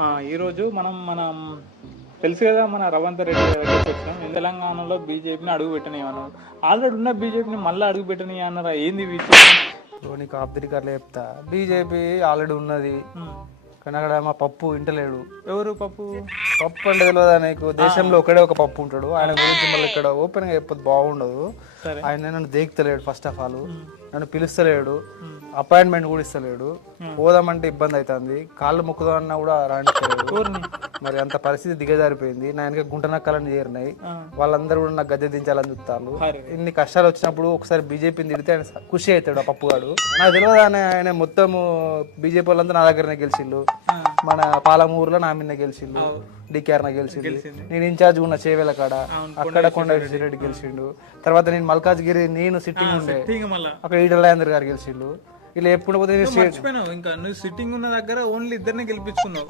ఈరోజు మనం మనం తెలుసు కదా మన రవంత్ రెడ్డి వచ్చినాం. తెలంగాణలో బీజేపీని అడుగు పెట్టనియమను ఆల్రెడీ ఉన్న బీజేపీని మళ్ళీ అడుగు పెట్టని అన్నారా? ఏంది విషయం? ఇప్పుడు నీకు అబ్దుల్ చెప్తా. బీజేపీ ఆల్రెడీ ఉన్నది. కానీ అక్కడ మా పప్పు ఇంటలేడు ఎవరు పప్పు? పప్పు అంటే తెలియదా నీకు? దేశంలో ఒకడే ఒక పప్పు ఉంటాడు. ఆయన గురించి మళ్ళీ ఇక్కడ ఓపెన్గా చెప్పదు బాగుండదు. ఆయన నన్ను దేక్తలేడు ఫస్ట్ ఆఫ్ ఆల్ నన్ను పిలుస్తలేడు. అపాయింట్మెంట్ కూడా ఇస్తలేడు. పోదామంటే ఇబ్బంది అవుతుంది కాళ్ళు మొక్కుదామన్నా కూడా రాణిస్తలేడు మరి అంత పరిస్థితి దిగజారిపోయింది. నా వెనక గుంట నక్కలని చేరినాయి. వాళ్ళందరూ కూడా నాకు గద్దె దించాలని చూస్తారు. ఇన్ని కష్టాలు వచ్చినప్పుడు ఒకసారి బీజేపీని తిడితే ఆయన ఖుషి అవుతాడు ఆ పప్పుగాడు. నాకు తెలియదు ఆయన ఆయన మొత్తం బీజేపీ వాళ్ళంతా నా దగ్గరనే గెలిచిండు మన పాలమూరులో నా మీద గెలిచిండు డికేఆర్ నా గెలిచిండు నేను ఇన్ఛార్జ్ ఉన్న చేవేల కాడ అక్కడ కొండ రెడ్డి. గెలిచిండు. తర్వాత నేను మల్కాజ్గిరి నేను సిట్టింగ్ ఉండే. అక్కడ ఈడలయాందర్ గారు గెలిచిండు. ఇలా ఎప్పుడు పోతే ఇంకా నువ్వు సిట్టింగ్ ఉన్న దగ్గర ఓన్లీ ఇద్దరిని గెలిపించుకున్నావు.